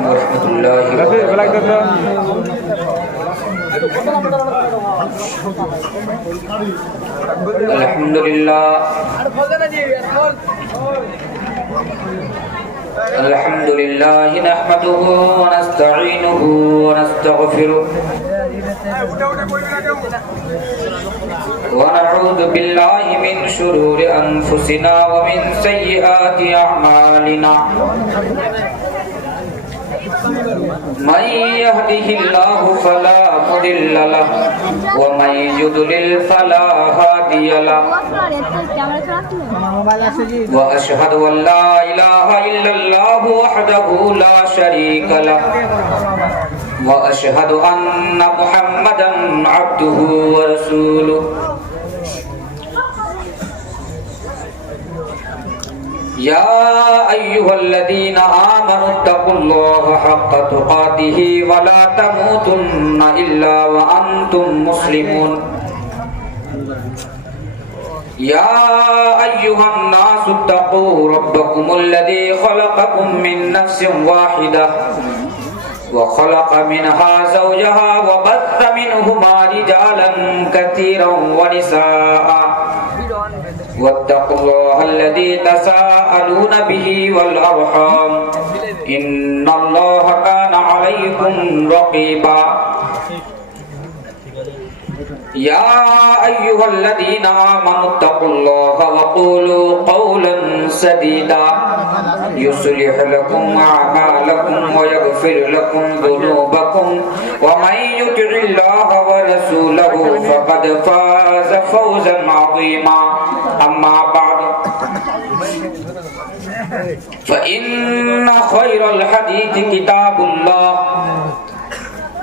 علیکم ورحمۃ اللہ وبرکاتہ۔ الحمد للہ نحمده ونستعینه ونستغفره ونعوذ باللہ من شرور انفسنا ومن سیئات اعمالنا من يهده الله فلا مضل له ومن يضلل فلا هادي له وأشهد أن لا إله إلا الله وحده لا شريك له وأشهد أن محمدا عبده ورسوله يا أيها الذين آمنوا اتقوا الله حق تقاته ولا تموتن إلا وأنتم مسلمون يا أيها الناس اتقوا ربكم الذي خلقكم من نفس واحدة وخلق منها زوجها وبث منهما رجالا كثيرا ونساء واتقوا الله الذي تساءلون به والأرحام إن الله كان عليكم رقيبا يا أيها الذين آمنوا اتقوا الله وقولوا قولا سديدا يصلح لكم أعمالكم ويغفر لكم ذنوبكم ومن يطع الله ورسوله فقد فاز فوزا عظيما أما بعد فإن خير الحديث كتاب الله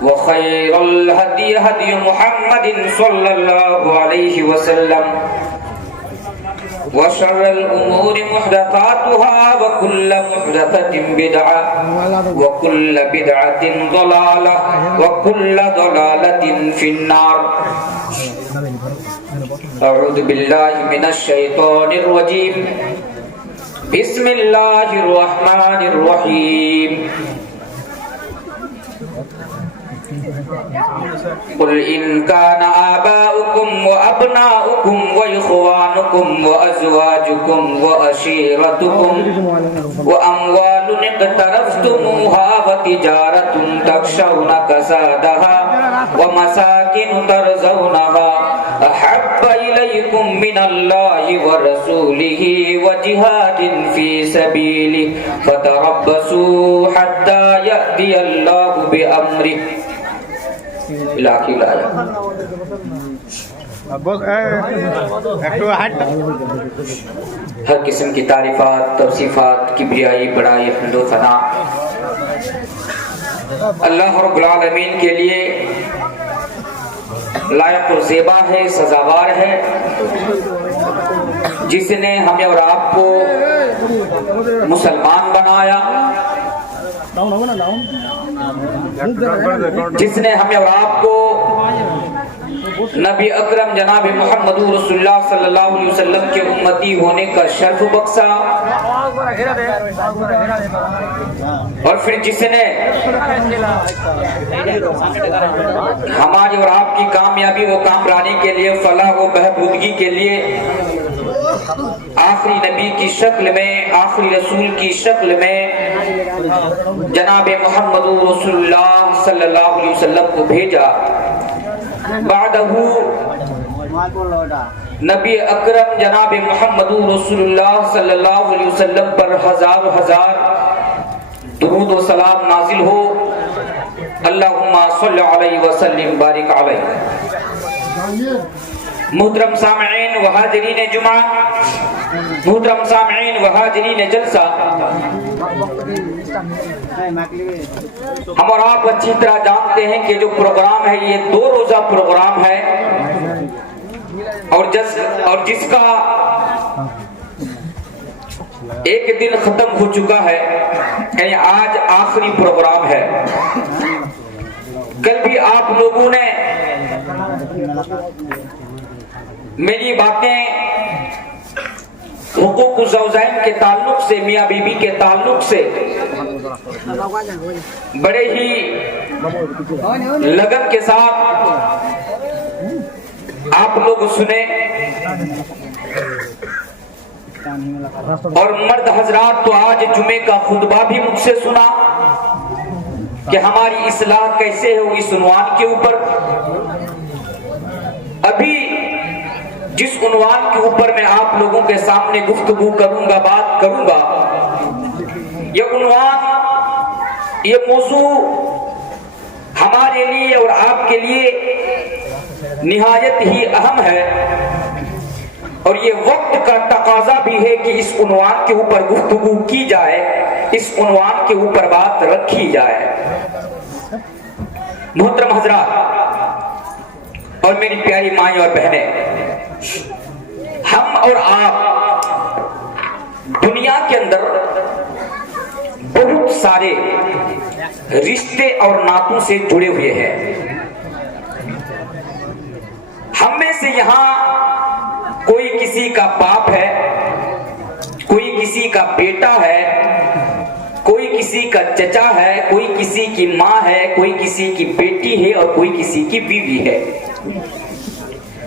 وخير الهدي هدي محمد صلى الله عليه وسلم وشر الأمور محدثاتها وكل محدثة بدعة وكل بدعة ضلالة وكل ضلالة في النار أعوذ بالله من الشيطان الرجيم بسم الله الرحمن الرحيم قل إن كان آباؤكم وأبناؤكم وإخوانكم وأزواجكم وأشيرتكم وأموال اقترفتموها وتجارة تخشون كسادها ومساكن ترضونها أحب إليكم من الله ورسوله وجهاد في سبيله فتربصوا حتى يأتي الله بأمره الآخر الآية۔ ہر قسم کی تعریفات، توصیفات، کبریائی، بڑائی، حمد و ثنا اللہ رب العالمین کے لیے لائق و زیبا ہے، سزاوار ہے، جس نے ہمیں اور آپ کو مسلمان بنایا، جس نے ہمیں اور آپ کو نبی اکرم جناب محمد رسول اللہ صلی اللہ علیہ وسلم کے امتی ہونے کا شرف بخشا، اور پھر جس نے ہماری اور آپ کی کامیابی و کامرانی کے لیے، فلاح و بہبودگی کے لیے آخری نبی کی شکل میں، آخری رسول کی شکل میں جناب محمد رسول اللہ صلی اللہ علیہ وسلم کو بھیجا۔ بعدہ نبی اکرم جناب محمد رسول اللہ صلی اللہ علیہ وسلم پر ہزار ہزار درود و سلام نازل ہو۔ اللہم صلی علیہ وسلم بارک علیہ۔ محترم سامعین و حاضرین جمعہ، محترم سامعین و حاضرین جلسہ، ہم اور آپ اچھی طرح جانتے ہیں کہ جو پروگرام ہے یہ 2 روزہ پروگرام ہے، اور جس کا ایک دن ختم ہو چکا ہے، یعنی آج آخری پروگرام ہے۔ کل بھی آپ لوگوں نے میری باتیں حقوق الزوجین کے تعلق سے، میاں بیوی کے تعلق سے بڑے ہی لگن کے ساتھ آپ لوگ سنیں، اور مرد حضرات تو آج جمعے کا خطبہ بھی مجھ سے سنا کہ ہماری اصلاح کیسے ہو اس عنوان کے اوپر۔ ابھی جس عنوان کے اوپر میں آپ لوگوں کے سامنے گفتگو کروں گا، بات کروں گا، یہ عنوان، یہ موضوع ہمارے لیے اور آپ کے لیے نہایت ہی اہم ہے، اور یہ وقت کا تقاضا بھی ہے کہ اس عنوان کے اوپر گفتگو کی جائے، اس عنوان کے اوپر بات رکھی جائے۔ محترم حضرات اور میری پیاری مائیں اور بہنیں، ہم اور آپ دنیا کے اندر بہت سارے رشتے اور ناتوں سے جڑے ہوئے ہیں۔ ہم میں سے یہاں کوئی کسی کا باپ ہے، کوئی کسی کا بیٹا ہے، کوئی کسی کا چچا ہے، کوئی کسی کی ماں ہے، کوئی کسی کی بیٹی ہے، اور کوئی کسی کی بیوی ہے۔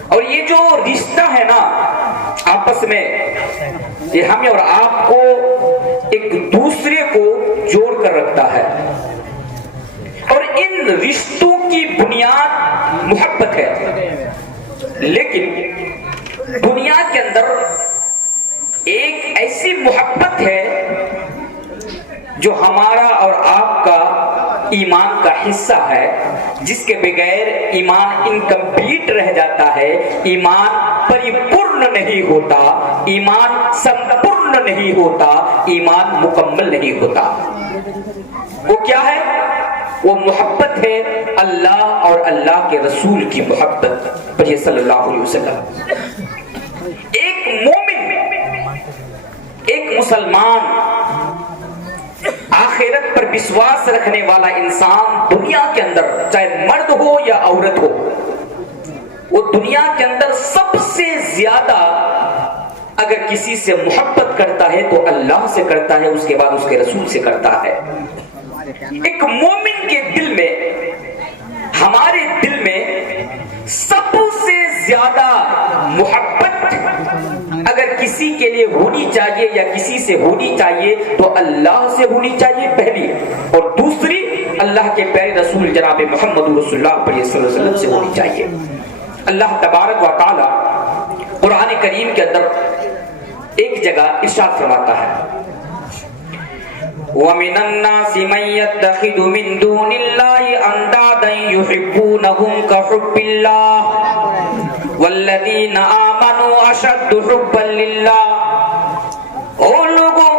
اور یہ جو رشتہ ہے نا آپس میں، یہ ہمیں اور آپ کو ایک دوسرے کو جوڑ کر رکھتا ہے، اور ان رشتوں کی بنیاد محبت ہے۔ لیکن دنیا کے اندر ایک ایسی محبت ہے جو ہمارا اور آپ کا ایمان کا حصہ ہے، جس کے بغیر ایمان انکمپلیٹ رہ جاتا ہے، ایمان پریپورن نہیں ہوتا، ایمان سمپورن نہیں ہوتا، ایمان مکمل نہیں ہوتا۔ وہ کیا ہے؟ وہ محبت ہے اللہ اور اللہ کے رسول کی محبت، پڑھیے صلی اللہ علیہ وسلم۔ ایک مومن، ایک مسلمان، آخرت پر وشواس رکھنے والا انسان دنیا کے اندر چاہے مرد ہو یا عورت ہو، وہ دنیا کے اندر سب سے زیادہ اگر کسی سے محبت کرتا ہے تو اللہ سے کرتا ہے، اس کے بعد اس کے رسول سے کرتا ہے۔ ایک مومن کے دل میں، ہمارے دل میں سب سے زیادہ محبت اگر کسی کے لیے ہونی چاہیے یا کسی سے ہونی چاہیے تو اللہ سے ہونی چاہیے پہلی، اور دوسری اللہ کے پیارے رسول جناب محمد رسول اللہ صلی اللہ علیہ وسلم سے ہونی چاہیے۔ اللہ تبارک و تعالی قرآن کریم کے اندر ایک جگہ ارشاد فرماتا ہے، وَمِنَ النَّاسِ مَن يَتَّخِذُ مِن دُونِ اللَّهِ أَندَادًا يُحِبُّونَهُمْ كَحُبِّ اللَّهِ وَالَّذِينَ آمَنُوا أَشَدُّ حُبًّا لِلَّهِ۔ اور لوگوں،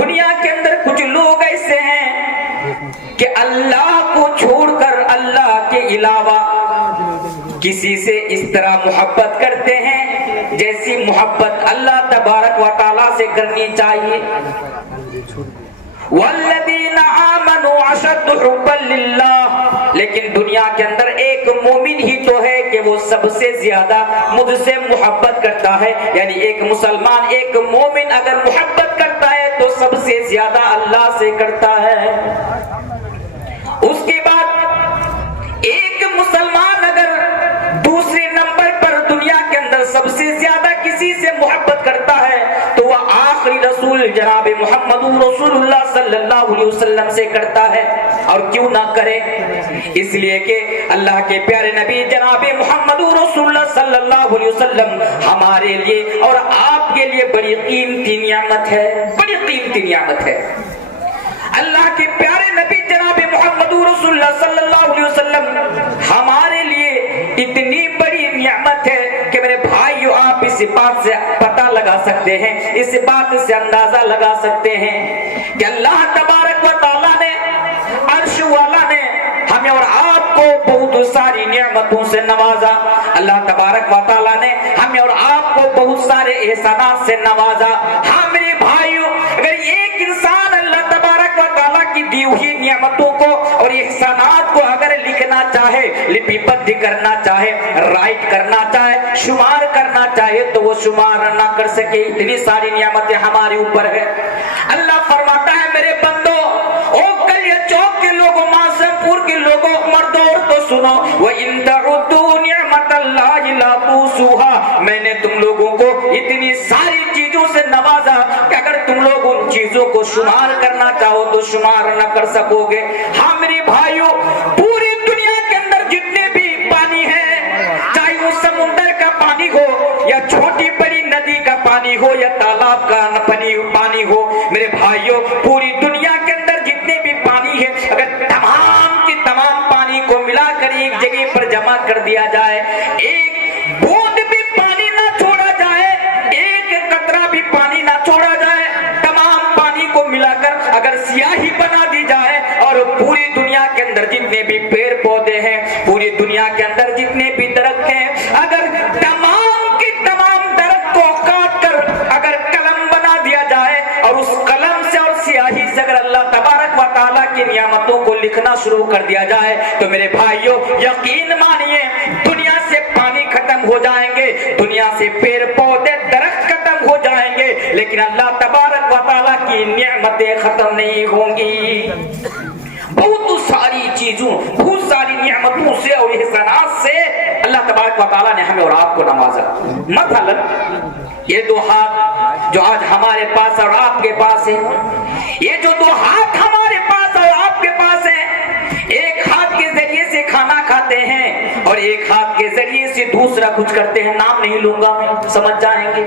دنیا کے اندر کچھ لوگ ایسے ہیں کہ اللہ کو چھوڑ کر اللہ کے علاوہ کسی سے اس طرح محبت کرتے ہیں جیسی محبت اللہ تبارک و تعالیٰ سے کرنی چاہیے۔ والذین آمنوا اشد حبا للہ، لیکن دنیا کے اندر ایک مومن ہی تو ہے کہ وہ سب سے زیادہ مجھ سے محبت کرتا ہے، یعنی ایک مسلمان، ایک مومن اگر محبت کرتا ہے تو سب سے زیادہ اللہ سے کرتا ہے۔ اس کے بعد ایک مسلمان اگر دوسرے نمبر پر دنیا کے اندر سب سے زیادہ کسی سے محبت کرتا ہے تو وہ آخری رسول جناب محمد رسول اللہ صلی اللہ علیہ وسلم سے کرتا ہے۔ اور کیوں نہ کرے؟ اس لیے کہ اللہ کے پیارے نبی جناب محمد رسول اللہ صلی اللہ علیہ وسلم ہمارے لیے اور آپ کے لیے بڑی قیمتی نعمت ہے، بڑی قیمتی نعمت ہے۔ اللہ کے پیارے نبی جناب محمد رسول اللہ صلی اللہ علیہ وسلم ہمارے لیے اتنی بڑی نعمت ہے کہ میرے بھائیو، آپ اس بات سے پتہ لگا سکتے ہیں، اس بات سے اندازہ لگا سکتے ہیں کہ اللہ تبارک و تعالیٰ نے، عرش والا نے ہمیں اور آپ کو بہت ساری نعمتوں سے نوازا۔ اللہ تبارک و تعالیٰ نے ہمیں اور آپ کو بہت سارے احسانات سے نوازا۔ ہاں میرے بھائیو، اگر ایک انسان اللہ تبارک و تعالیٰ کی دی ہوئی نعمتوں کو اور احسانات کو اگر لکھنا چاہے، لپی بند کرنا چاہے، رائٹ کرنا چاہے، شمار کرنا چاہے تو وہ شمار نہ کر سکے، اتنی ساری نعمتیں ہمارے اوپر ہے۔ اللہ فرماتا ہے میرے بندو، کلیا چوک کے لوگوں، معظم پور کے لوگوں، مردوں تو سنو، وَإِن تَعُدُّوا نِعْمَتَ اللَّهِ لَا تُحْصُوهَا، میں نے تم لوگوں کو اتنی ساری چیزوں سے نوازا کہ اگر تم لوگ ان چیزوں کو شمار کرنا چاہو تو شمار نہ کر سکو گے۔ ہاں میرے بھائیوں، پوری دنیا کے اندر جتنے بھی پانی ہے، چاہے وہ سمندر کا پانی ہو یا چھوٹی بڑی ندی کا پانی ہو یا تالاب کا پانی ہو، میرے بھائیوں پوری دنیا کے اندر جتنے بھی پانی ہے، اگر تمام کی تمام پانی کو ملا کر ایک جگہ پر جمع کر دیا جائے، ایک بوند بھی پانی نہ چھوڑا جائے، ایک قطرہ بھی پانی نہ چھوڑا جائے، تمام پانی کو ملا کر اگر سیاہی بنا دی جائے، اور پوری دنیا کے اندر جتنے بھی پیڑ پودے ہیں، پوری دنیا کے اندر جتنے بھی درخت ہیں، اگر تمام کی تمام درخت کو کاٹ کر اگر قلم بنا دیا جائے اور اس قلم سے اور سیاہی سے اگر اللہ تبارک و تعالیٰ کی نعمتوں کو لکھنا شروع کر دیا جائے تو میرے بھائیوں یقین مانیے دنیا سے پانی ختم ہو جائیں گے، دنیا سے پیڑ پودے درخت ختم ہو جائیں گے، لیکن اللہ تبارک و تعالیٰ کی نعمتیں ختم نہیں ہوں گی۔ بہت ساری چیزوں، بہت ساری نعمتوں سے اور احسانات سے اللہ تبارک و تعالیٰ نے ہمیں اور آپ کو نوازا۔ مثلا یہ دو ہاتھ جو آج ہمارے پاس اور آپ کے پاس ہیں، یہ جو دو ہاتھ ہمارے پاس اور آپ کے پاس ہیں، ایک ہاتھ کے ذریعے سے کھانا کھاتے ہیں اور ایک ہاتھ کے ذریعے سے دوسرا کچھ کرتے ہیں، نام نہیں لوں گا میں، سمجھ جائیں گے۔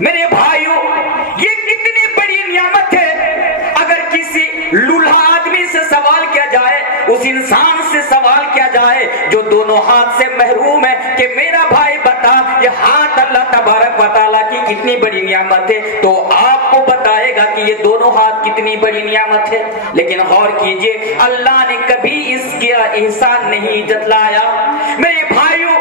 میرے بھائیوں یہ کتنی بڑی نعمت ہے۔ اگر کسی لولہا آدمی سے سوال کیا جائے، اس انسان سے سوال کیا جائے جو دونوں ہاتھ سے محروم ہے کہ میرا بھائی بتا یہ ہاتھ اللہ تبارک و تعالیٰ کی کتنی بڑی نعمت ہے، تو آپ کو بتائے گا کہ یہ دونوں ہاتھ کتنی بڑی نعمت ہے۔ لیکن غور کیجئے اللہ نے کبھی اس کا احسان نہیں جتلایا۔ میرے بھائیوں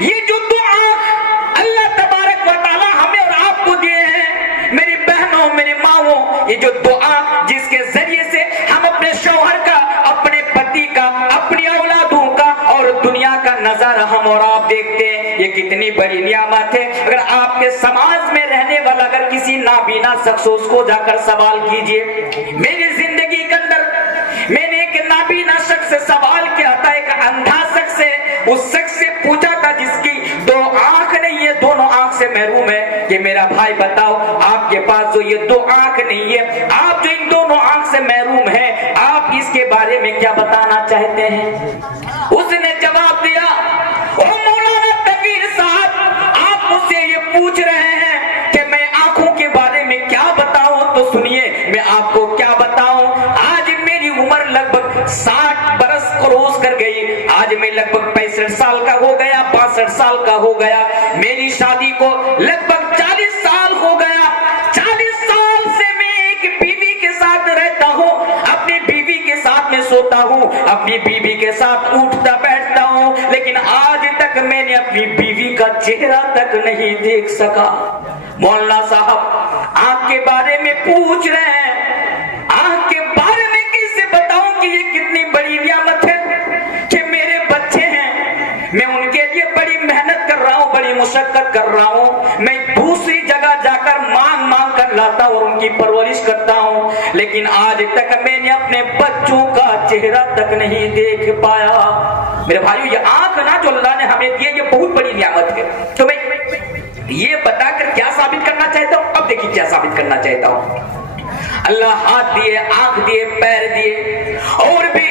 یہ جو دو آنکھ اللہ تبارک و تعالیٰ ہمیں اور آپ کو دیے ہیں، میری بہنوں میری ماؤں، یہ جو دو آنکھ جس کے ذریعے سے ہم اپنے شوہر کا، اپنے پتی کا، اپنی اولادوں کا اور دنیا کا نظارہ ہم اور آپ دیکھتے ہیں، یہ کتنی بڑی نعمت ہے۔ اگر آپ کے سماج میں رہنے والا اگر کسی نابینا شخص اس کو جا کر سوال کیجئے، میری زندگی کے اندر میں نے ایک نابینا شخص سے سوال کیا تھا، ایک اندھا شخص ہے، اس شخص سے پوچھا تھا جس کی دو آنکھ نہیں ہے، دونوں آنکھ سے محروم ہے، کہ میرا بھائی بتاؤ آپ کے پاس جو یہ دو آنکھ نہیں ہے، آپ جو ان دونوں آنکھ سے محروم ہیں، آپ اس کے بارے میں کیا بتانا چاہتے ہیں؟ اس نے جواب دیا، او مولانا تقیر صاحب آپ مجھ سے یہ پوچھ رہے ہیں کہ میں آنکھوں کے بارے میں کیا بتاؤں، تو سنیے میں آپ کو کیا بتاؤں۔ آج میری عمر لگ بھگ 60 برس کروس کر گئی، آج میں لگ بھگ 65 سال کا ہو گیا، 62 سال کا ہو گیا، میری شادی کو لگ بھگ 40 سال ہو گیا، 40 سال سے میں ایک بیوی کے ساتھ رہتا ہوں، اپنی بیوی کے ساتھ میں سوتا ہوں، اپنی بیوی کے ساتھ اٹھتا بیٹھتا ہوں، لیکن آج تک میں نے اپنی بیوی کا چہرہ تک نہیں دیکھ سکا۔ مولانا صاحب آنکھ کے بارے میں پوچھ رہے ہیں، آنکھ کے بارے میں کیسے بتاؤں کہ یہ کتنی بڑی نعمت ہے کہ میرے بچے ہیں، میں ان کے لیے بڑی محنت کر رہا ہوں، بڑی مشقت کر رہا ہوں، میں دوسری جگہ جا کر مانگ کر لاتا ہوں اور ان کی پرورش کرتا ہوں، لیکن آج تک میں نے اپنے بچوں کا چہرہ تک نہیں دیکھ پایا۔ میرے بھائیو یہ آنکھ نا جو اللہ نے ہمیں دی ہے یہ بہت بڑی نعمت ہے۔ تو میں یہ بتا کر کیا ثابت کرنا چاہتا ہوں، اب دیکھیے کیا ثابت کرنا چاہتا ہوں۔ اللہ ہاتھ دیے، آنکھ دیے، پیر دیے اور بھی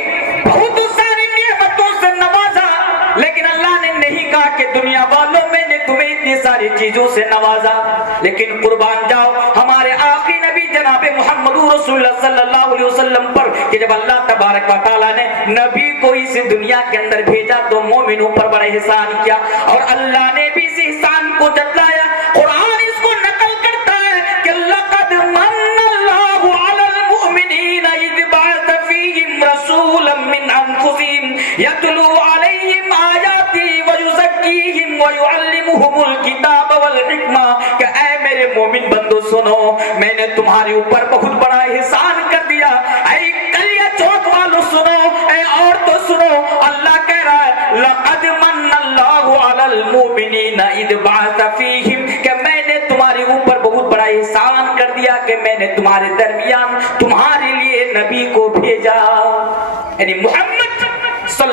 بہت ساری نعمتوں سے نوازا، لیکن اللہ نے نہیں کہا کہ دنیا والوں میں نے تمہیں اتنی ساری چیزوں سے نوازا، لیکن قربان جاؤ ہمارے آخری نبی جناب محمد رسول اللہ صلی اللہ علیہ وسلم پر کہ جب اللہ تبارک و تعالیٰ نے نبی کو اس دنیا کے اندر بھیجا تو مومنوں پر بڑا احسان کیا اور اللہ نے بھی اس احسان کو جتلایا۔ قرآن اس کو نقل کرتا ہے کہ لقد من اللہ علی المؤمنین اذ بعث فیہم رسولا من انفسہم یتلو علیہم آیاتی ویزکیہم ویعلمہم الکتاب والحکمہ، کہ اے میرے مومن بندو سنو میں نے تمہارے اوپر بہت بڑا احسان کر دیا۔ اے کلیا چوک والو سنو، اے عورتوں سنو، اللہ کہہ رہا ہے لقد من اللہ علی المؤمنین اذ بعث فیہم، کہ میں نے تمہارے اوپر بہت بڑا احسان کر دیا کہ میں نے تمہارے درمیان تمہارے لیے نبی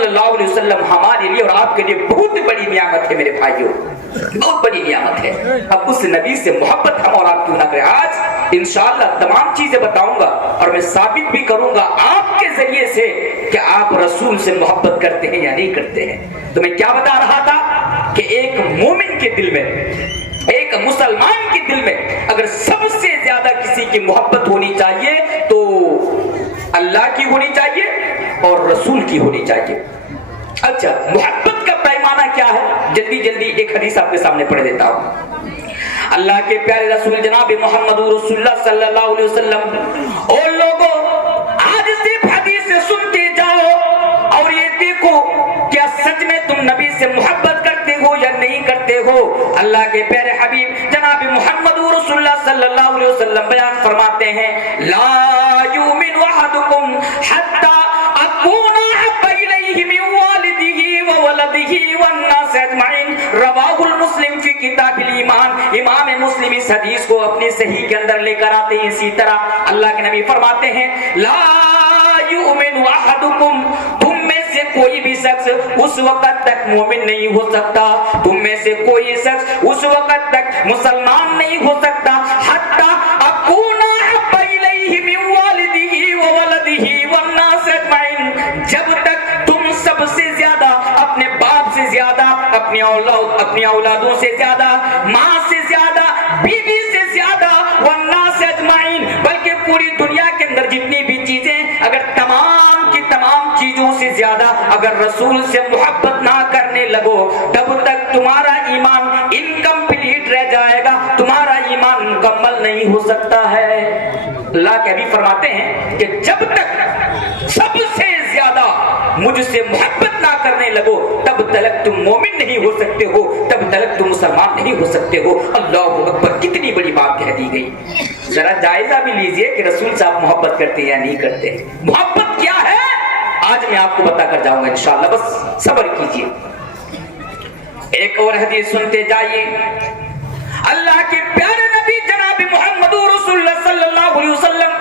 صلی اللہ علیہ وسلم ہمارے لیے اور آپ کے لیے بہت بڑی نعمت ہے میرے بھائیوں، بہت بڑی نعمت ہے۔ اب اس نبی سے محبت ہم اور آپ کیوں نہ کریں؟ آج انشاءاللہ تمام چیزیں بتاؤں گا اور میں ثابت بھی کروں گا آپ کے ذریعے سے کہ آپ رسول سے محبت کرتے ہیں یا نہیں کرتے ہیں۔ تو میں کیا بتا رہا تھا کہ ایک مومن کے دل میں، ایک مسلمان کے دل میں اگر سب سے زیادہ کسی کی محبت ہونی چاہیے تو اللہ کی ہونی چاہیے اور رسول کی ہونی چاہیے۔ اچھا، محبت کا پیمانہ کیا ہے؟ جلدی جلدی ایک حدیث آپ کے سامنے پڑھ دیتا ہوں۔ اللہ کے پیارے رسول جناب محمد رسول اللہ صلی اللہ علیہ وسلم، اور لوگوں آج صرف حدیث سے سنتے جاؤ اور یہ دیکھو کیا سچ میں تم نبی سے محبت کرتے ہو یا نہیں کرتے ہو۔ اللہ کے پیارے حبیب جناب محمد رسول اللہ صلی اللہ علیہ وسلم بیان فرماتے ہیں، لا یؤمن احدکم حتی اکون احب الیہ من والدہ وولدہ والناس اجمعین، رواہ المسلم فی کتاب الایمان۔ امام مسلم اس حدیث کو اپنی صحیح کے اندر لے کر آتے ہیں۔ اسی طرح اللہ کے نبی فرماتے ہیں، لا یؤمن احدکم، تم میں سے کوئی بھی شخص اس وقت تک مومن نہیں ہو سکتا، تم میں سے کوئی شخص اس وقت تک مسلمان نہیں ہو سکتا، حتی اکون احب الیہ من والدہ وولدہ والناس اجمعین، جب تک تم سب سے زیادہ اپنے باپ سے زیادہ، اپنی اولادوں سے زیادہ، ماں سے زیادہ، بیوی سے زیادہ، والناس اجمعین، بلکہ پوری دنیا کے اندر جتنی بھی چیزیں، اگر تمام کی تمام چیزوں سے زیادہ اگر رسول سے محبت نہ کرنے لگو تب تک تمہارا ایمان انکمپلیٹ رہ جائے گا، تمہارا ایمان مکمل نہیں ہو سکتا ہے۔ اللہ کے حبیب فرماتے ہیں کہ جب تک سب سے زیادہ مجھ سے محبت نہ کرنے لگو تب تک تم مومن نہیں ہو سکتے ہو، تب تک تم مسلمان نہیں ہو سکتے ہو۔ اللہ اکبر، کتنی بڑی بات کہہ دی گئی۔ ذرا جائزہ بھی لیجئے کہ رسول صاحب محبت کرتے یا نہیں کرتے۔ محبت کیا ہے آج میں آپ کو بتا کر جاؤں گا انشاءاللہ، بس صبر کیجئے۔ ایک اور حدیث سنتے جائیے۔ اللہ کے پیارے نبی جناب محمد رسول اللہ صلی اللہ علیہ وسلم،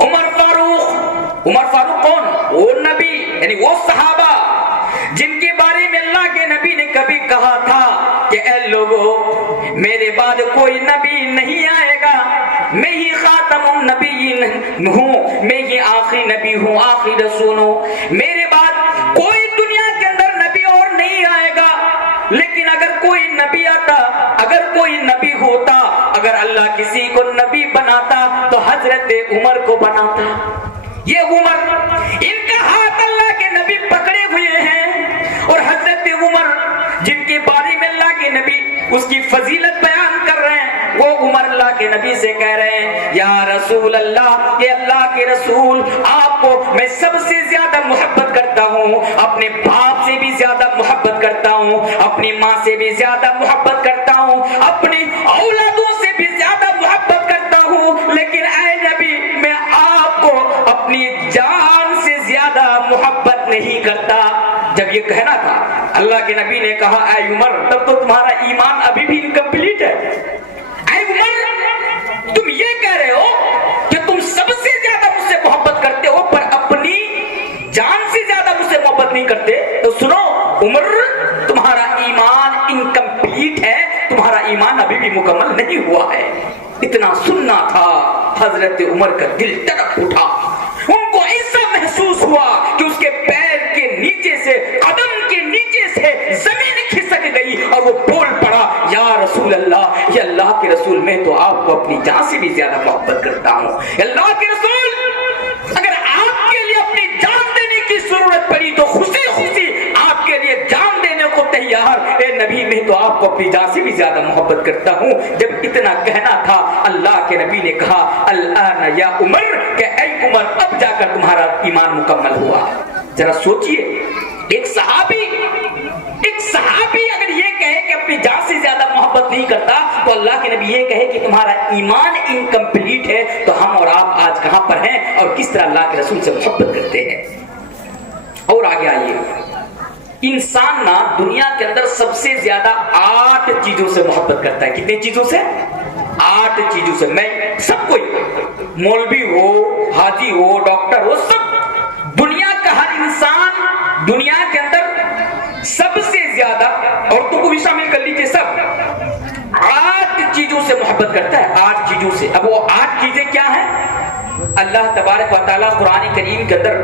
عمر فاروق کون؟ وہ نبی، یعنی وہ صحابہ جن کے بارے میں اللہ کے نبی نے کبھی کہا تھا کہ اے لوگو میرے بعد کوئی نبی نہیں آئے گا، میں ہی خاتم النبیین ہوں، میں ہی آخری نبی ہوں، آخری رسول ہوں، میرے بعد کوئی دنیا کے اندر نبی اور نہیں آئے گا۔ لیکن اگر کوئی نبی آتا، اگر کوئی نبی ہوتا، اگر اللہ کسی کو نبی بناتا تو حضرت عمر کو بناتا۔ یہ عمر، ان کا ہاتھ اللہ کے نبی پکڑے ہوئے ہیں، اور حضرت عمر جن کے بارے میں اللہ کے نبی اس کی فضیلت بیان کر رہے ہیں، وہ عمر اللہ کے نبی سے کہہ رہے ہیں، یا رسول اللہ، یہ اللہ کے رسول، آپ کو میں سب سے زیادہ محبت کرتا ہوں، اپنے باپ سے بھی زیادہ محبت کرتا ہوں، اپنی ماں سے بھی زیادہ محبت کرتا ہوں، اپنی اولادوں سے بھی زیادہ محبت کرتا ہوں، لیکن اے نبی میں آپ کو اپنی جان سے زیادہ محبت نہیں کرتا۔ جب یہ کہنا تھا اللہ کے نبی نے کہا اے عمر، تب تو تمہارا ایمان ابھی بھی انکمپلیٹ ہے۔ اے عمر، تم یہ کہہ رہے ہو کہ تم سب سے زیادہ مجھ سے محبت کرتے ہو پر اپنی جان سے زیادہ مجھ سے محبت نہیں کرتے، تو سنو عمر، تمہارا ایمان انکمپلیٹ ہے، تمہارا ایمان ابھی بھی مکمل نہیں ہوا ہے۔ اتنا سننا تھا، حضرت عمر کا دل تڑپ اٹھا، ان کو ایسا محسوس ہوا کہ اس کے پیر کے نیچے سے، قدم کے نیچے سے زمین کھسک گئی اور وہ بول پڑا، یا رسول اللہ، یہ اللہ کے رسول، میں تو آپ کو اپنی جان سے بھی زیادہ محبت کرتا ہوں۔ اللہ کے رسول، اگر آپ کے لیے اپنی جان دینے کی ضرورت پڑی تو خوشی خوشی آپ کے لیے جان دینے کو تیار، اے نبی میں تو آپ کو اپنی جان سے بھی زیادہ محبت کرتا ہوں۔ جب اتنا کہنا تھا اللہ کے نبی نے کہا الآن یا عمر، کہ اے عمر اب جا کر تمہارا ایمان مکمل ہوا۔ ذرا سوچئے، ایک صحابی اگر یہ کہے کہ اپنی جان سے زیادہ محبت نہیں کرتا تو اللہ کے نبی یہ کہے کہ تمہارا ایمان انکمپلیٹ ہے، تو ہم اور آپ آج کہاں پر ہیں اور کس طرح اللہ کے رسول سے محبت کرتے ہیں۔ اور آگے آئیے، انسان نا دنیا کے اندر سب سے زیادہ 8 چیزوں سے محبت کرتا ہے۔ کتنے چیزوں سے؟ 8 چیزوں سے۔ میں سب کوئی، مولوی ہو، حاجی ہو، ڈاکٹر ہو، سب دنیا کا ہر انسان دنیا محبت کرتا ہے 8 چیزوں سے. اب وہ 8 چیزیں کیا ہیں؟ اللہ تبارک و تعالیٰ قرآن کریم کے اندر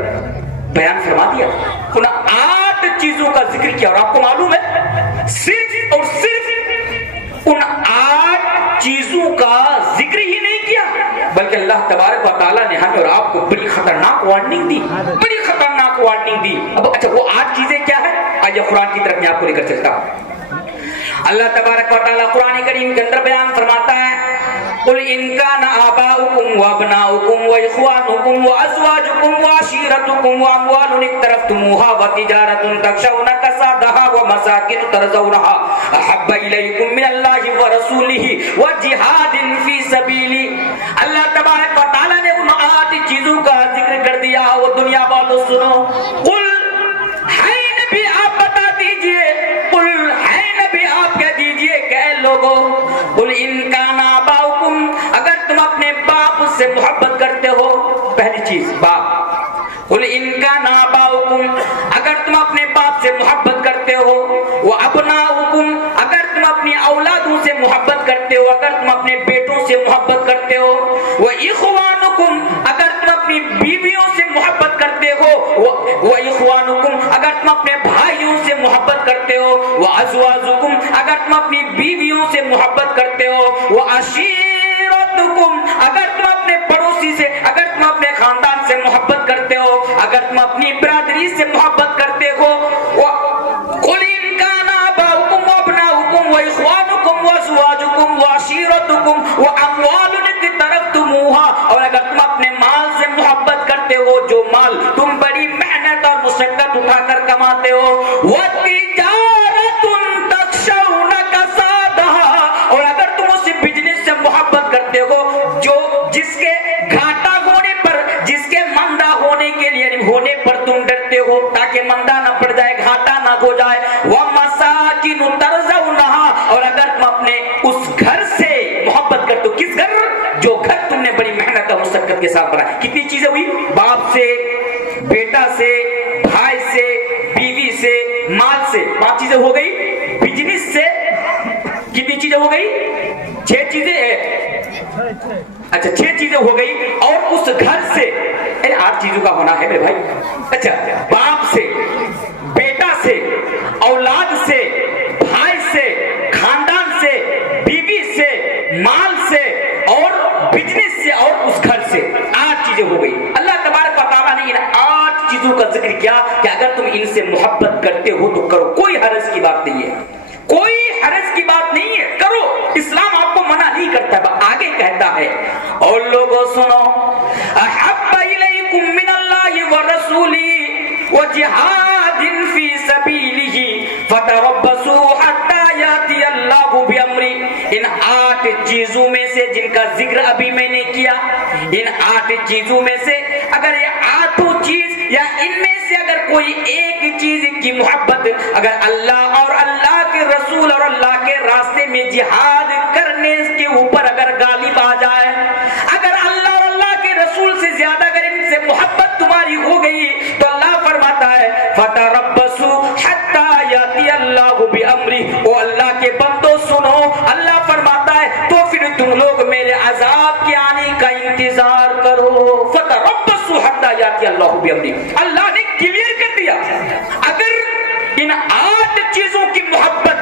بیان فرما دیا. ان 8 چیزوں کا ذکر کیا اور آپ کو معلوم ہے صرف اور صرف ان 8 چیزوں کا ذکر ہی نہیں کیا بلکہ اللہ تبارک و تعالیٰ نے ہمیں اور آپ کو بڑی خطرناک وارننگ دی, بڑی خطرناک وارننگ دی. اب اچھا وہ 8 چیزیں کیا ہے؟ آئیے قرآن کی طرف میں آپ کو لے کر چلتا ہوں. اللہ تبارک و تعالیٰ قرآن کریم کے اندر بیان فرماتا ہے قل ان كان آباؤكم وابناؤكم واخوانكم وازواجكم وعشيرتكم واموال اقترفتموها وتجارة تخشون كسادها ومساكن ترضونها احب اليكم من الله ورسوله وجهاد في سبيله. اللہ تبارک و تعالیٰ نے ان 8 چیزوں کا ذکر کر دیا. وہ دنیا والوں سنو, قل ہے نبی آپ بتا دیجئے, قل ہے نبی آپ کہہ دیجئے کہ اے لوگوں, قل ان كان آباؤكم, اگر تم اپنے باپ سے محبت کرتے ہو, پہلی چیز باپ. قل ان كان آباؤكم, اگر تم اپنے باپ سے محبت کرتے ہو, وابناؤكم, اگر تم اپنی اولادوں سے محبت کرتے ہو, اگر تم اپنے بیٹوں سے محبت کرتے ہو, واخوانكم, اگر تم اپنی بیویوں سے محبت کرتے ہو, واخوانكم, اگر تم اپنے بھائیوں سے محبت کرتے ہو, وازواجكم, اگر تم اپنی بیویوں سے محبت کرتے ہو, وعشیرتكم, اگر تم اپنے پڑوسی سے, اگر تم اپنے خاندان سے محبت کرتے ہو, اگر تم اپنی برادری سے محبت کرتے ہو. قل ان كان آباؤكم وابناؤكم واخوانكم وازواجكم وعشيرتكم واموال اقترفتموها, اور اگر تم اپنے مال سے محبت کرتے ہو, جو مال تم بڑی محنت اور مشقت اٹھا کر کماتے ہو, وتجارة تخشون كسادها, اور اگر تم اس بزنس سے محبت کرتے ہو جو جس کے گھاٹا ہونے پر, جس کے مندہ ہونے کے لیے ہونے پر تم ڈرتے ہو تاکہ مندہ نہ پڑ جائے, گھاٹا نہ ہو جائے, ومساکن ترضونها, اور اگر تم اپنے اس گھر سے محبت کرتے ہو, کس گھر؟ جو گھر تم نے بڑی محنت اور مشقت کے ساتھ بنایا. کتنی چیزیں ہوئی؟ باپ سے, بیٹا سے, بھائی سے, بیوی سے, مال سے. 5 چیزیں ہو گئی. بزنس سے کتنی چیزیں ہو گئی؟ 6 چیزیں. اچھا 6 چیزیں ہو گئی. اور اس گھر سے 8 چیزوں کا ہونا ہے میرے بھائی. اچھا باپ سے, بیٹا سے, اولاد سے, بھائی سے, خاندان سے, بیوی سے, مال سے, اور بزنس سے, اور اس گھر سے. 8 چیزیں ہو گئی. اللہ تبارک و تعالیٰ نے ان 8 چیزوں کا ذکر کیا کہ اگر تم ان سے محبت کرتے ہو تو کرو, کوئی حرج کی بات نہیں ہے, کوئی حرج کی بات نہیں ہے, کرو. اسلام آپ کو منع نہیں کرتا. آگے کہتا ہے اور لوگوں سنو, احب الیکم من اللہ ورسولہ وجہاد فی سبیلہ فتربصوا حتی یاتی اللہ بامرہ. ان 8 چیزوں میں سے جن کا ذکر ابھی میں نے کیا, ان 8 چیزوں میں سے اگر یہ 8 چیز یا ان میں سے اگر کوئی ایک چیز کی محبت اگر اللہ اور اللہ کے رسول اور اللہ کے راستے میں جہاد کرنے کے اوپر اگر غالب آ جائے, اگر اللہ اور اللہ کے رسول سے زیادہ اگر ان سے محبت تمہاری ہو گئی تو اللہ فرماتا ہے فتربصوا حتی یاتی اللہ بامرہ. او اللہ کے بندو سنو, اللہ فرماتا ہے تو پھر تم لوگ میرے عذاب کے آنے کا انتظار کرو. فتربصوا حتی یاتی اللہ بامرہ. اللہ نے کلیئر کر دیا اگر ان 8 چیزوں کی محبت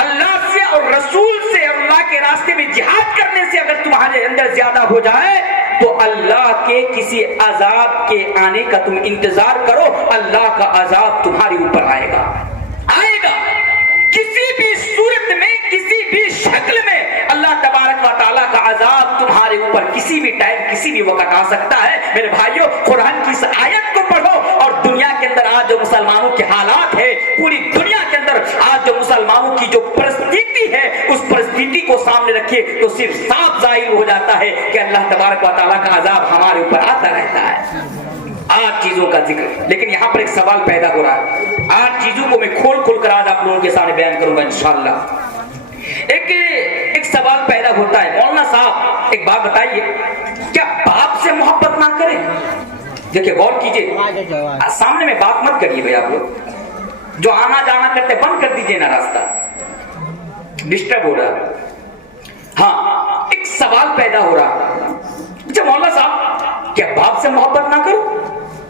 اللہ سے اور رسول سے اور اللہ کے راستے میں جہاد کرنے سے اگر تمہارے اندر زیادہ ہو جائے تو اللہ کے کسی عذاب کے آنے کا تم انتظار کرو. اللہ کا عذاب تمہارے اوپر آئے گا, آئے گا. کسی بھی صورت میں, کسی بھی شکل میں اللہ تبارک و تعالیٰ کا عذاب تمہارے اوپر کسی بھی ٹائم, کسی بھی وقت آ سکتا ہے. میرے بھائیوں, قرآن کی اس آیت کو پڑھو اور دنیا کے اندر آج جو مسلمانوں کے حالات ہے, پوری دنیا کے اندر آج جو مسلمانوں کی جو پرستیتی ہے, اس پرستیتی کو سامنے رکھیے تو صرف صاف ظاہر ہو جاتا ہے کہ اللہ تبارک و تعالیٰ کا عذاب ہمارے اوپر آتا رہتا ہے. 8 چیزوں کا ذکر. لیکن یہاں پر ایک سوال پیدا ہو رہا ہے. 8 چیزوں کو میں کھول کھول کر آج آپ لوگوں کے سامنے بیان کروں گا انشاءاللہ. ایک سوال پیدا ہوتا ہے, مولانا صاحب ایک بات بتائیے, کیا باپ سے محبت نہ کریں؟ دیکھیں غور کیجئے, سامنے میں بات مت کریے بھائی. آپ لوگ جو آنا جانا کرتے بند کر دیجئے نا, راستہ ڈسٹرب ہو رہا ہے. ہاں ایک سوال پیدا ہو رہا، اچھا مولانا صاحب کیا باپ سے محبت نہ کرو،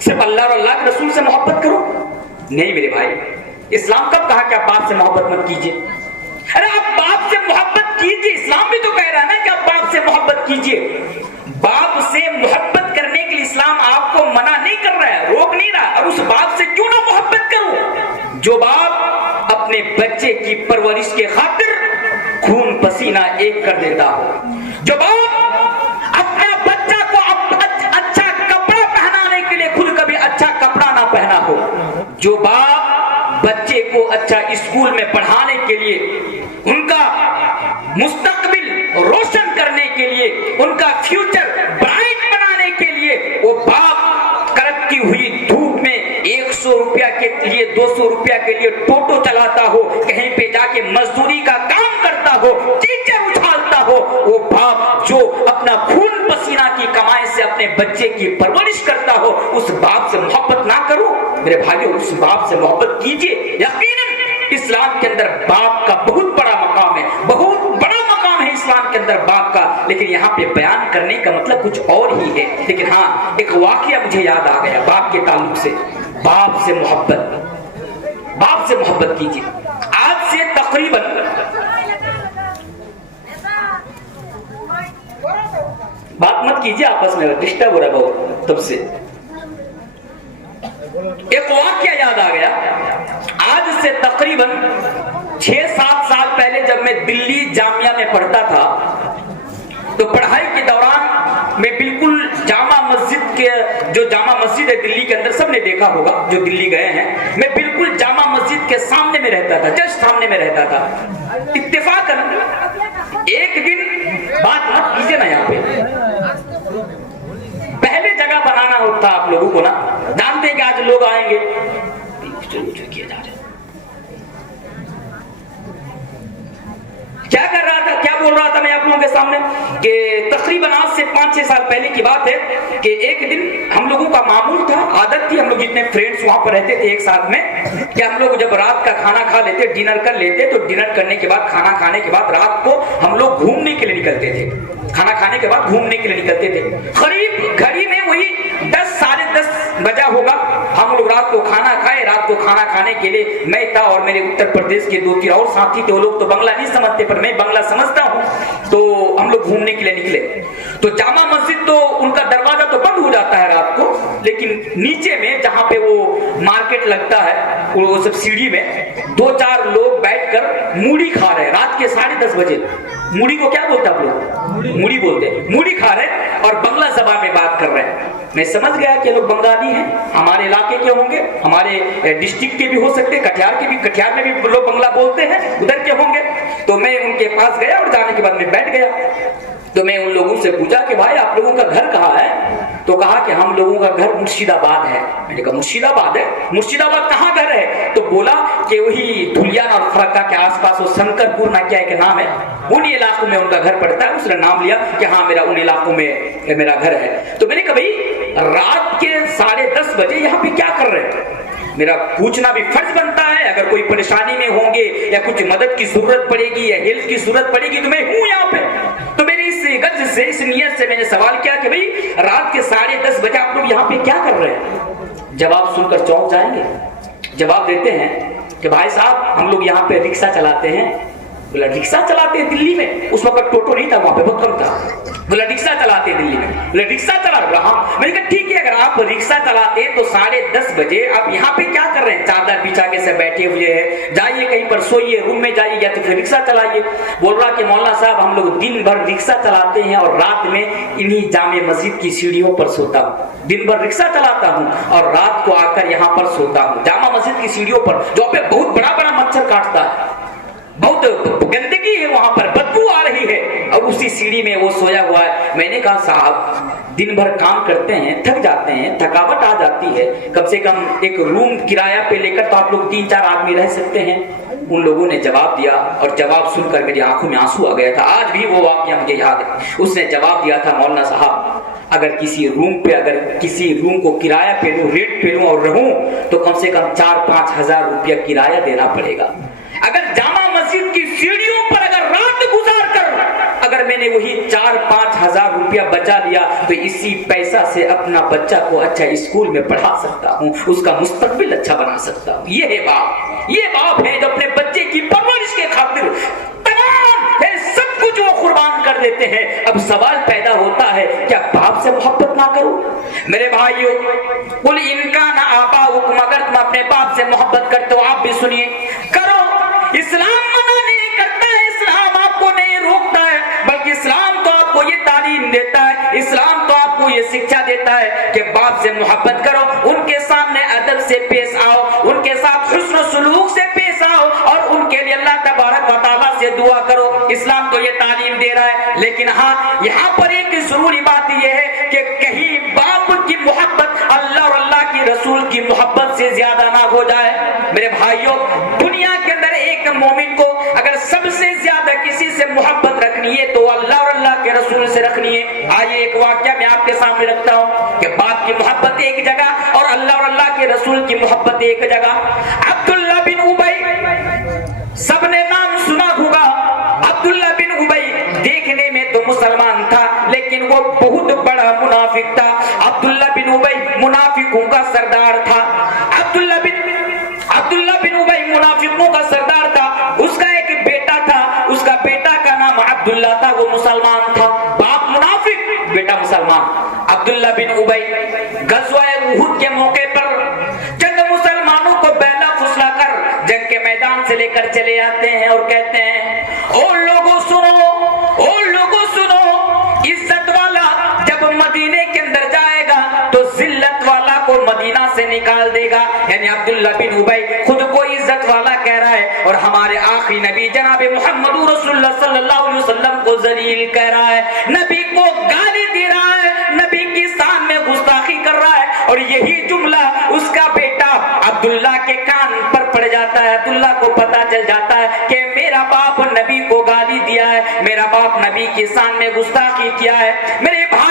صرف اللہ اور اللہ کے رسول سے محبت کرو؟ نہیں میرے بھائی، اسلام کب کہا کہ آپ باپ سے محبت مت کیجیے؟ ارے آپ باپ سے محبت کیجیے، اسلام بھی تو کہہ رہا ہے نا کہ آپ باپ سے محبت کیجیے۔ باپ سے محبت کرنے کے لیے اسلام آپ کو منع نہیں کر رہا ہے، روک نہیں رہا، اور اس باپ سے کیوں نہ محبت کرو جو باپ اپنے بچے کی پرورش کے خاطر خون پسینہ ایک کر دیتا ہو، جو باپ اپنے بچہ کو اچھا کپڑا پہنانے کے لیے خود کبھی اچھا کپڑا نہ پہنا ہو، جو باپ بچے کو اچھا اسکول میں پڑھانے کے لیے، ان کا مستقبل روشن کرنے کے لیے، ان کا فیوچر برائٹ بنانے کے لیے وہ باپ کڑکتی ہوئی دھوپ میں 100 روپیہ کے لیے 200 روپیہ کے لیے ٹوٹو چلاتا ہو، کہیں پہ جا کے مزدوری کا کام کرتا ہو، ٹیچر اچھالتا ہو، وہ باپ جو اپنا خون پسینہ کی کمائی سے اپنے بچے کی پرورش کرتا ہو، اس باپ سے محبت نہ کرو میرے بھائیو، اس باپ سے محبت کیجیے۔ یقیناً اسلام کے اندر باپ کا بہت بڑا مقام ہے، بہت بڑا مقام ہے اسلام کے اندر باپ کا، لیکن یہاں پہ بیان کرنے کا مطلب کچھ اور ہی ہے۔ لیکن ہاں ایک واقعہ مجھے یاد آ گیا باپ کے تعلق سے، باپ سے محبت کیجیے۔ آج سے تقریباً بات مت کیجیے آپس میں، ڈسٹرب ہو رہا بہت تب سے۔ ایک واقعہ یاد آ گیا، آج سے تقریباً 6-7 سال پہلے جب میں دلی جامعہ میں پڑھتا تھا تو پڑھائی کے دوران میں بالکل جامع مسجد کے، جو جامع مسجد ہے دلی کے اندر سب نے دیکھا ہوگا جو دلی گئے ہیں، میں بالکل جامع مسجد کے سامنے میں رہتا تھا، جسٹ سامنے میں رہتا تھا۔ اتفاقاً ایک دن، بات مت کیجیے نا یہاں پہ، پہلے جگہ بنانا ہوتا آپ لوگوں کو نا، جانتے ہیں کہ آج لوگ آئیں گے، کیا کر رہا تھا، کیا بول رہا تھا میں آپ لوگوں کے سامنے کہ تقریباً آج سے 5-6 سال پہلے کی بات ہے کہ ایک دن ہم لوگوں کا معمول تھا، عادت تھی، ہم لوگ جتنے فرینڈز وہاں پر رہتے تھے ایک ساتھ میں، کہ ہم لوگ جب رات کا کھانا کھا لیتے، ڈنر کر لیتے، تو ڈنر کرنے کے بعد، کھانا کھانے کے بعد رات کو ہم لوگ گھومنے کے لیے نکلتے تھے، کھانا کھانے کے بعد گھومنے کے لیے نکلتے تھے۔ قریب گھڑی میں وہی 10-10:30 بجا ہوگا، ہم لوگ رات کو کھانا کھائے، رات کو کھانا کھانے کے لیے میں تھا اور میرے اتر پردیش کے 2-3 اور ساتھی تھے، وہ لوگ تو بنگلہ نہیں سمجھتے پر میں بنگلہ سمجھتا ہوں، تو ہم لوگ گھومنے کے لیے نکلے۔ تو جامع مسجد تو ان کا دروازہ تو بند ہو جاتا ہے رات کو، لیکن نیچے میں جہاں پہ وہ مارکیٹ لگتا ہے، وہ سب سیڑھی میں 2-4 لوگ بیٹھ کر موڑی کھا رہے ہیں رات کے 10:30 بجے۔ موڑی کو کیا بولتا آپ لوگ؟ موڑی بولتے ہیں، موڑی کھا رہے اور بنگلہ زبان میں بات کر رہے ہیں۔ میں سمجھ گیا کہ لوگ بنگالی ہیں، ہمارے علاقے کے ہوں گے، ہمارے ڈسٹرکٹ کے بھی ہو سکتے، کٹیہار میں بھی لوگ بنگلہ بولتے ہیں، ادھر کے ہوں گے۔ تو میں ان کے پاس گیا اور جانے کے بعد میں بیٹھ گیا، تو میں ان لوگوں سے پوچھا کہ بھائی آپ لوگوں کا گھر کہاں ہے؟ تو کہا کہ ہم لوگوں کا گھر مرشید آباد ہے۔ میں نے کہا مرشید آباد ہے، مرشید آباد کہاں گھر ہے؟ تو بولا کہ وہی دھلیان اور فرقہ کے آس پاس وہ سنکر پور نہ کیا ایک نام ہے، انہی علاقوں میں ان کا گھر پڑتا ہے۔ اس نے نام لیا کہ ہاں میرا ان علاقوں میں میرا گھر ہے۔ تو میں نے کہا بھائی رات کے 10:30 بجے یہاں پہ کیا کر رہے ہیں؟ میرا پوچھنا بھی فرض بنتا ہے، اگر کوئی پریشانی میں ہوں گے یا کچھ مدد کی ضرورت پڑے گی یا ہیلپ کی ضرورت پڑے گی تو میں ہوں یہاں پہ۔ تو میں نے اس غرض سے، اس نیت سے میں نے سوال کیا کہ بھئی رات کے 10:30 بجے آپ لوگ یہاں پہ کیا کر رہے ہیں؟ جواب سن کر چونک جائیں گے۔ جواب دیتے ہیں کہ بھائی صاحب ہم لوگ یہاں پہ رکشہ چلاتے ہیں۔ بولا رکشہ چلاتے ہیں دلی میں؟ اس وقت ٹوٹو نہیں تھا وہاں پہ، بہت کم تھا۔ بولا رکشہ چلاتے ہیں دلی میں؟ بولا رکشہ چلا رہا۔ میں نے کہا ٹھیک ہے، اگر آپ رکشہ چلاتے ہیں تو 10:30 بجے آپ یہاں پہ کیا کر رہے ہیں؟ چادر بچھا کے سے بیٹھے ہوئے ہیں، جائیے کہیں پر سوئیے، روم میں جائیے یا تو پھر رکشہ چلائیے۔ بول رہا کہ مولانا صاحب ہم لوگ دن بھر رکشہ چلاتے ہیں اور رات میں انہی جامع مسجد کی سیڑھیوں پر سوتا ہوں۔ دن بھر رکشہ چلاتا ہوں اور رات کو آ کر یہاں پر سوتا ہوں جامع مسجد کی سیڑھیوں پر، جو پہ بہت بڑا بڑا مچھر کاٹتا ہے، بہت گندگی ہے وہاں پر، بدبو آ رہی ہے، اور اسی سیڑھی میں وہ سویا ہوا ہے۔ میں نے کہا صاحب دن بھر کام کرتے ہیں، تھک جاتے ہیں، تھکاوٹ آ جاتی ہے، کم سے کم ایک روم کرایہ پہ لے کر تو آپ لوگ 3-4 آدمی رہ سکتے ہیں۔ ان لوگوں نے جواب دیا اور جواب سن کر میری آنکھوں میں آنسو آ گیا تھا، آج بھی وہ واقعہ مجھے یاد ہے۔ اس نے جواب دیا تھا مولانا صاحب اگر کسی روم کو کرایہ پہ لوں، ریٹ پہ لوں اور رہوں تو کم سے کم 4-5 ہزار روپیہ کرایہ دینا پڑے گا۔ اگر جامع مسجد کی سیڑھیوں پر اگر رات گزار کر اگر میں نے وہی 4-5 ہزار روپیہ بچا لیا تو اسی پیسہ سے اپنا بچہ کو اچھا اسکول میں پڑھا سکتا ہوں، اس کا مستقبل اچھا بنا سکتا ہوں۔ یہ ہے باپ، یہ باپ ہے جو اپنے بچے کی پرورش کے خاطر تمام ہے سب کچھ وہ قربان کر دیتے ہیں۔ اب سوال پیدا ہوتا ہے کیا باپ سے محبت نہ کروں؟ میرے بھائیوں، قل ان کان آباؤکم، اگر تم اپنے باپ سے محبت کرتے ہو آپ بھی سنیے، کرو۔ اسلام منع نہیں کرتا ہے، اسلام آپ کو نہیں روکتا ہے، بلکہ اسلام تو آپ کو یہ تعلیم دیتا ہے، اسلام تو آپ کو یہ شکشا دیتا ہے کہ باپ سے محبت کرو، ان کے سامنے ادب سے پیش آؤ، ان کے ساتھ حسن و سلوک سے پیش آؤ اور ان کے لیے اللہ تبارک و تعالیٰ سے دعا کرو۔ اسلام تو یہ تعلیم دے رہا ہے، لیکن ہاں یہاں پر ایک ضروری بات یہ ہے کہ کہیں باپ کی محبت اللہ اور اللہ کی رسول کی محبت سے زیادہ نہ ہو جائے۔ میرے بھائیوں، دنیا کے اندر ایک مومن کو اگر سب سے زیادہ کسی سے محبت رکھنی ہے تو اللہ اور اللہ کے رسول سے رکھنی ہے۔ آئیے ایک واقعہ میں آپ کے سامنے رکھتا ہوں کہ باپ کی محبت ایک جگہ اور اللہ اور اللہ کے رسول کی محبت ایک جگہ۔ عبداللہ بن ابی، سب نے نام سنا ہوگا۔ عبداللہ بن ابی دیکھنے میں تو مسلمان تھا لیکن وہ بہت بڑا منافق تھا۔ عبداللہ بن ابی منافقوں کا سردار تھا۔ عبداللہ بن ابی منافقوں کا سردار تھا۔ اس کا ایک بیٹا تھا، اس کا بیٹا کا نام عبداللہ تھا، وہ مسلمان تھا۔ باپ منافق، بیٹا مسلمان۔ عبداللہ بن ابی غزوہ احد کے موقع پر چند مسلمانوں کو بیلا پھسلا کر جنگ کے میدان سے لے کر چلے آتے ہیں اور کہتے ہیں او لوگوں سنو، او لوگوں سنو، عزت والا جب مدینے کے اندر جائے گا تو ذلت والا کو مدینہ سے نکال دے گا۔ یعنی عبداللہ بن ابی خود کو عزت والا کہہ رہا ہے اور ہمارے آخری نبی جناب محمد رسول اللہ صلی اللہ علیہ وسلم کو ذلیل کہہ رہا ہے، نبی کو گالی دے رہا ہے، نبی کی شان میں گستاخی کر رہا ہے۔ اور یہی جملہ اس کا بیٹا عبداللہ کے کان پر پڑ جاتا ہے۔ عبداللہ کو پتا چل جاتا ہے کہ میرا باپ نبی کو گالی دیا ہے، میرا باپ نبی کی شان میں گستاخی کیا ہے۔ میرے بھائی